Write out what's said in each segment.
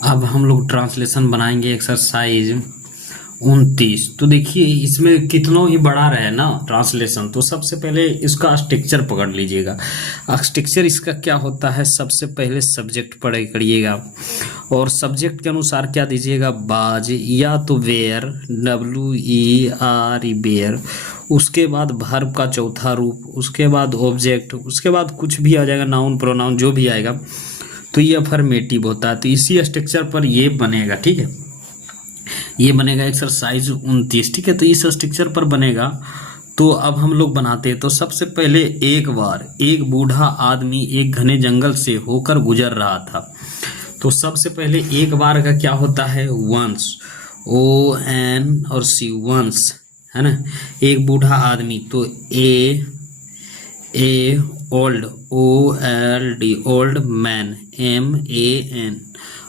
अब हम लोग ट्रांसलेशन बनाएंगे एक्सरसाइज 29। तो देखिए इसमें कितनों ही बड़ा रहे ना ट्रांसलेशन, तो सबसे पहले इसका स्ट्रक्चर पकड़ लीजिएगा। स्ट्रक्चर इसका क्या होता है, सबसे पहले सब्जेक्ट पढ़े करिएगा और सब्जेक्ट के अनुसार क्या दीजिएगा, बाज या तो वेयर, WER बेयर, उसके बाद वर्ब का चौथा रूप, उसके बाद ऑब्जेक्ट, उसके बाद कुछ भी आ जाएगा, नाउन प्रोनाउन जो भी आएगा, तो ये अफर्मेटिव होता है। तो इसी स्ट्रक्चर पर ये बनेगा, ठीक है, ये बनेगा एक्सरसाइज 29, ठीक है। तो इस स्ट्रक्चर पर बनेगा। तो अब हम लोग बनाते हैं। तो सबसे पहले एक बार एक बूढ़ा आदमी एक घने जंगल से होकर गुजर रहा था। तो सबसे पहले एक बार का क्या होता है, वंस, ON और C, वंस, है ना। एक बूढ़ा आदमी, तो a old, OLD, old man, MAN।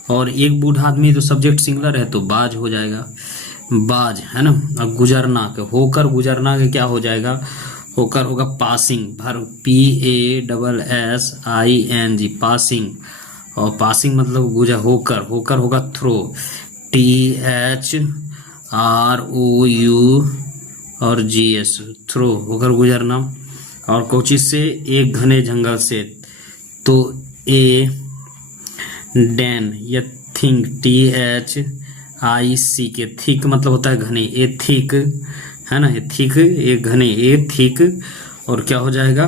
और एक बूढ़ा आदमी तो सब्जेक्ट सिंगुलर है तो बाज हो जाएगा, बाज, है ना। अब गुजरना के, होकर गुजरना के क्या हो जाएगा, होकर होगा पासिंग, भर PASSING, पासिंग। और पासिंग मतलब गुजर, होकर, होकर होगा थ्रो, THROU और GS, थ्रो, होकर गुजरना। और कोची से, एक घने जंगल से, तो ए डैन या थिंक, THIC के, थिक मतलब होता है घने, ए थिक, है ना, ए थिक, एक घने, ए थिक। और क्या हो जाएगा,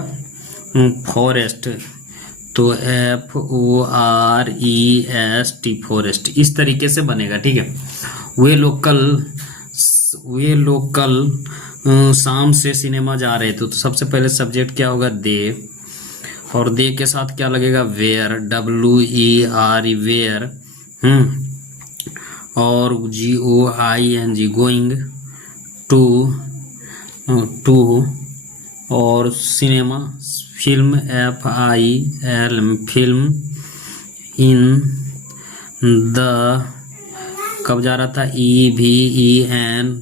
फॉरेस्ट, तो FOREST, फॉरेस्ट। इस तरीके से बनेगा, ठीक है। वे लोकल शाम से सिनेमा जा रहे थे। तो सबसे पहले सब्जेक्ट क्या होगा, दे, और दे के साथ क्या लगेगा, वेयर, WER, वेयर, और GOING, गोइंग, टू, और cinema, film, FILM, film, in the, कब जा रहा था, EVENING,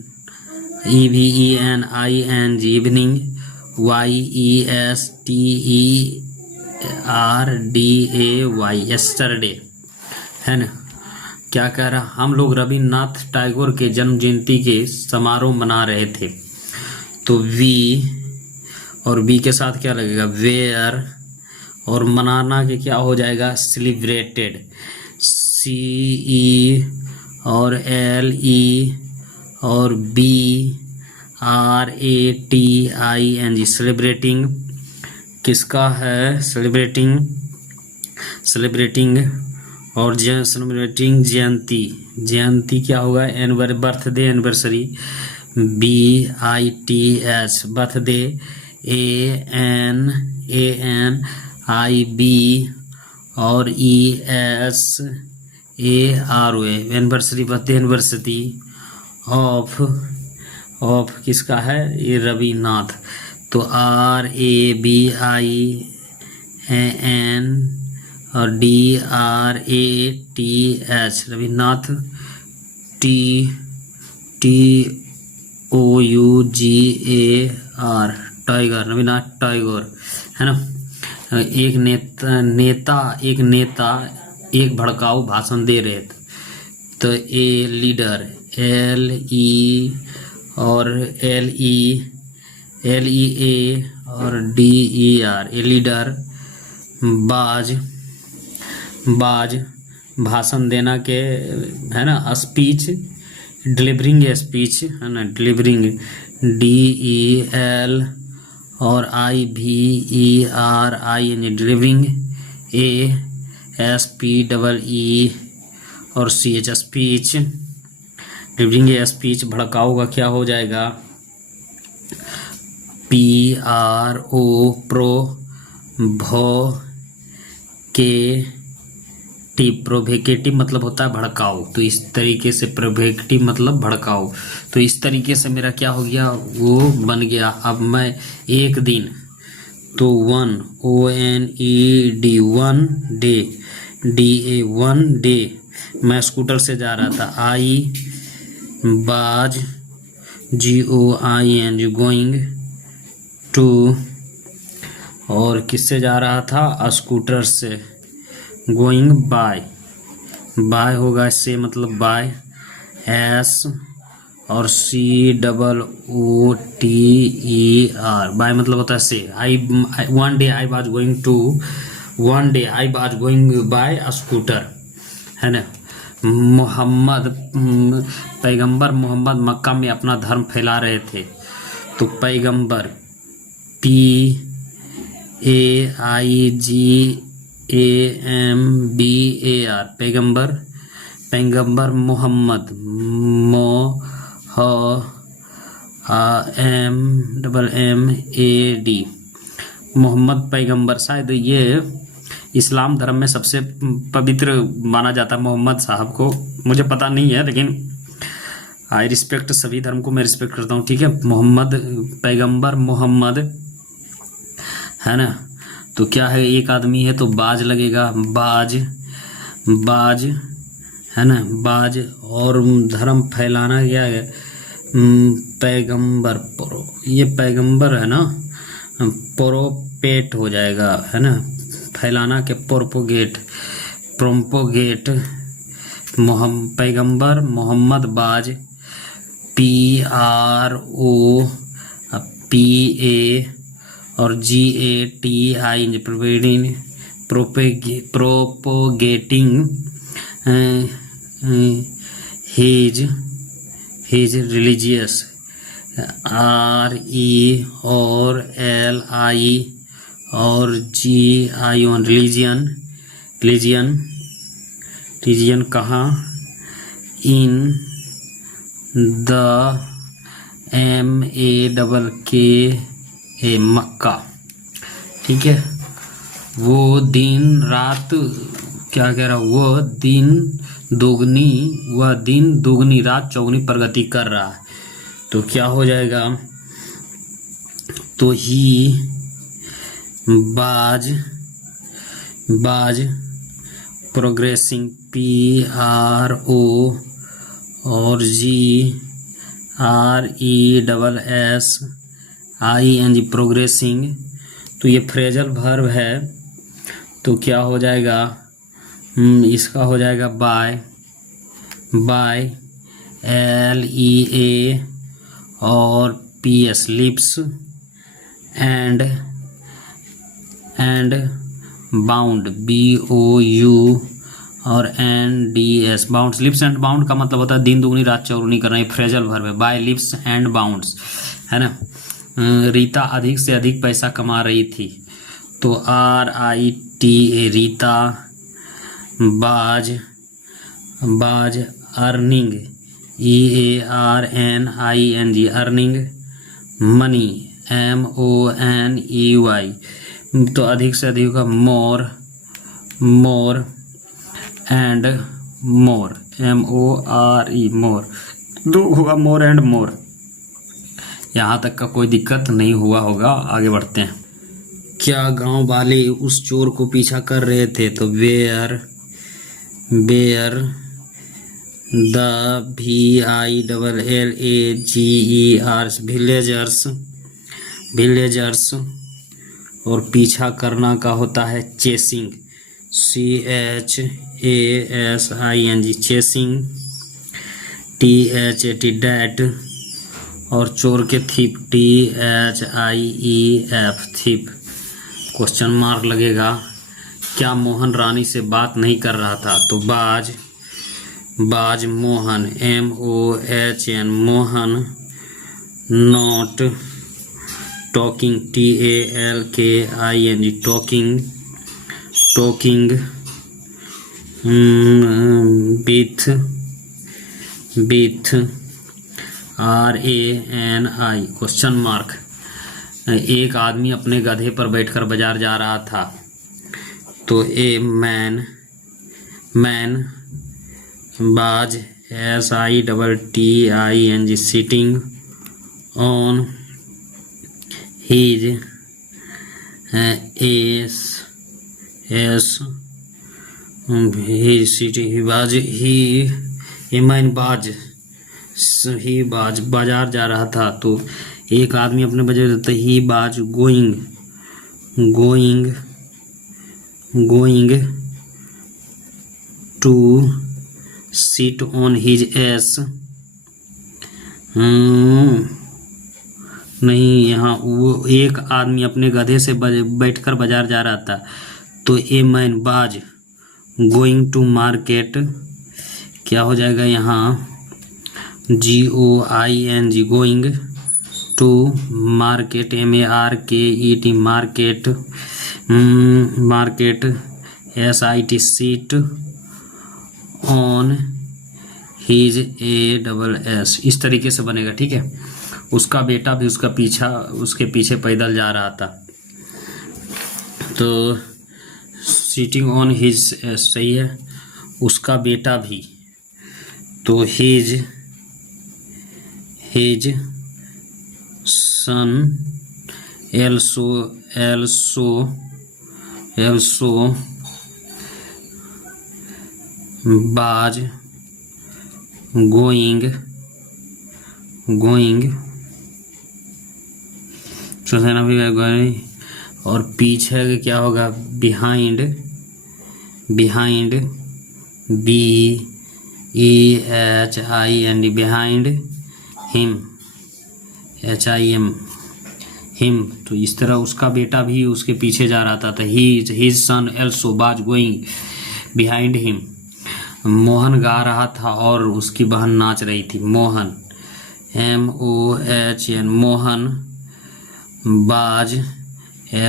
इवनिंग, YESTERDAY, यस्टरडे, है ना। क्या कह रहा, हम लोग रविन्द्रनाथ टैगोर के जन्म जयंती के समारोह मना रहे थे। तो वी और बी के साथ क्या लगेगा, वेयर, और मनाना के क्या हो जाएगा, सेलिब्रेटेड, CE और LE और BRATING, सेलिब्रेटिंग, किसका है, सेलिब्रेटिंग। और सेलिब्रेटिंग जयंती, जयंती क्या होगा, birthday, anniversary, BITH, birthday, ANIB और ESAROA, anniversary, birthday, anniversary. Of किसका है, ये रविनाथ, तो RABIAN और DRATH, Ravinath, TOUGAR, tiger, Ravinath Tagore, है ना। एक नेता एक भड़काऊ भाषण दे रहे थे। तो ए लीडर, LE और LEA और DER, ए लीडर। बाज भाषण देना के, है ना, स्पीच, डिलीवरिंग स्पीच, है ना, डिलीवरिंग, DEL और IVERING, डिलीवरिंग, ASPEE और CH, स्पीच, डिलीवरिंग स्पीच। भड़काऊ का क्या हो जाएगा, PRO, प्रो, प्रोवेकेटिव मतलब होता है भड़काऊ। तो इस तरीके से प्रोवेकेटिव मतलब भड़काऊ। तो इस तरीके से मेरा क्या हो गया, वो बन गया। अब मैं एक दिन, तो ONED, one day, DA, one day, मैं स्कूटर से जा रहा था। बाज, GOING, गोइंग, टू, और किससे जा रहा था, स्कूटर से, गोइंग बाय, बाय होगा से मतलब बाय, एस और COOTER। बाय मतलब होता है से। One day I was going by a scooter, है ना। मोहम्मद, पैगंबर मोहम्मद मक्का में अपना धर्म फैला रहे थे। तो पैगंबर PAIGAMBAR, पैगंबर मोहम्मद MMAD, मोहम्मद पैगंबर। शायद ये इस्लाम धर्म में सबसे पवित्र माना जाता है मोहम्मद साहब को, मुझे पता नहीं है, लेकिन आई रिस्पेक्ट, सभी धर्म को मैं रिस्पेक्ट करता हूँ, ठीक है। मोहम्मद, पैगंबर मोहम्मद, है ना। तो क्या है, एक आदमी है तो बाज लगेगा, बाज, है ना, बाज। और धर्म फैलाना क्या है, पैगंबर, ये पैगंबर है ना, प्रोपेट हो जाएगा, है ना, फैलाना के प्रोपोगेट, पैगंबर मोहम्मद बाज, PROPA और GATI, propagating his religious, RE और LI और GI ऑन रिलीजियन कहाँ, इन द MAKK मक्का, ठीक है। वो दिन रात, क्या कह रहा, वह दिन दुगनी रात चौगुनी प्रगति कर रहा है। तो क्या हो जाएगा, तो ही बाज प्रोग्रेसिंग, PRO और GRESSING, प्रोग्रेसिंग। तो ये फ्रेजल वर्ब है, तो क्या हो जाएगा, इसका हो जाएगा बाय LEA और PS, lips and bound, BOU और NDS, bounds. Lips and bound का मतलब होता है दिन दुगनी रात चौगुनी करना, ये फ्रेजल वर्ब है, बाय लिप्स एंड बाउंड्स, है ना। रीता अधिक से अधिक पैसा कमा रही थी, तो RITA, रीता। बाज earning, EARNING, earning. Money, MONEY, तो अधिक से अधिक का मोर एंड मोर, MORE, मोर। दो होगा मोर एंड मोर। यहाँ तक का कोई दिक्कत नहीं हुआ होगा, आगे बढ़ते हैं। क्या गांव वाले उस चोर को पीछा कर रहे थे, तो वेयर द VILLAGERS, विलेजर्स। और पीछा करना का होता है chasing, CHASING, chasing. THAT, that. और चोर के thief, THIEF, thief. Question mark लगेगा। क्या मोहन रानी से बात नहीं कर रहा था, तो बाज Mohan, MOHN, Mohan. Not talking, TALKING, talking. With RANI, question mark. एक आदमी अपने गधे पर बैठकर बाजार जा रहा था, तो ए मैन, बाज SITTING, सिटिंग ऑन हिज बाजार जा रहा था, तो एक आदमी अपने बाजार, तो ही was going to sit on his ass, नहीं, यहाँ वो एक आदमी अपने गधे से बैठकर बाजार जा रहा था। तो a man was going to market, क्या हो जाएगा यहाँ, GOING going to market, MARKET market, market SIT sit on his ASS, इस तरीके से बनेगा। ठीक है, उसका बेटा भी उसके पीछे पैदल जा रहा था। तो सीटिंग ऑन हिज सही है, उसका बेटा भी, तो हिज सन also बाज गोइंग चौथा भी गोइंग, और पीछे क्या होगा, behind BEHIND behind him HIM, तो इस तरह उसका बेटा भी उसके पीछे जा रहा था। His son also was going behind him। Mohan गा रहा था और उसकी बहन नाच रही थी। मोहन MOHN, मोहन बाज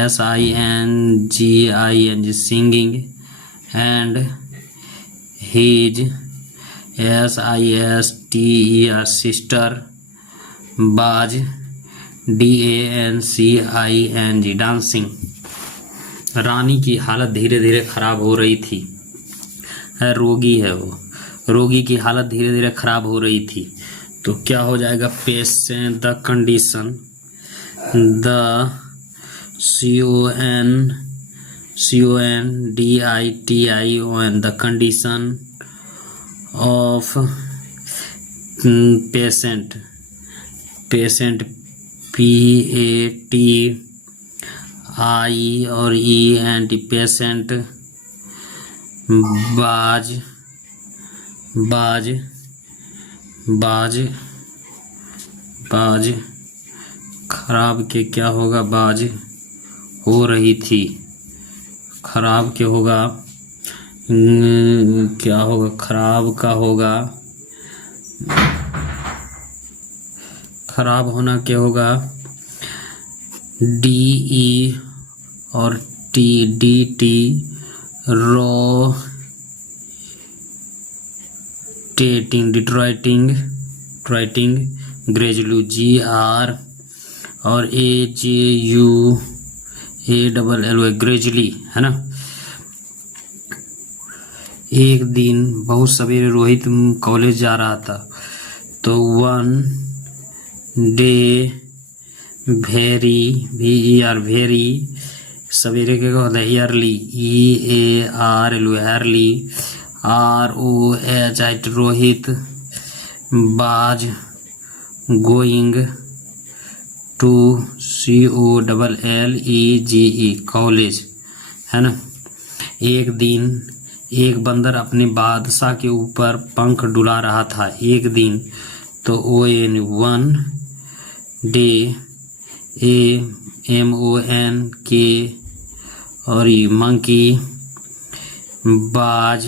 SINGING singing, and his SISTER sister बाज DANCING डांसिंग। रानी की हालत धीरे धीरे खराब हो रही थी, रोगी है वो, रोगी की हालत धीरे धीरे खराब हो रही थी। तो क्या हो जाएगा, patient the condition, the CONDITION the condition of patient PATI और ENT पेशेंट बाज खराब के क्या होगा, बाज हो रही थी, खराब के होगा, क्या होगा, खराब का होगा, खराब होना क्या होगा, DE और DT डिट्रॉइटिंग ग्रेजुअली GR और AJUALL ग्रेजुअली, है ना। एक दिन बहुत सवेरे रोहित कॉलेज जा रहा था। तो वन डे वेरी वेरी सवेरे के होता है ईयरली EARLY ROH रोहित बाज गोइंग टू COLLEGE कॉलेज, है ना। एक दिन एक बंदर अपने बादशाह के ऊपर पंख डुला रहा था। एक दिन, तो ON वन डे MONK और ये monkey was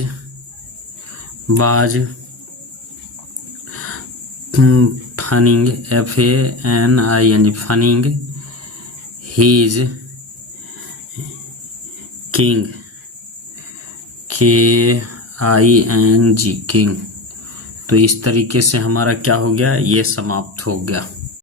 fanning FANING fanning his king KING king. तो इस तरीके से हमारा क्या हो गया, ये समाप्त हो गया।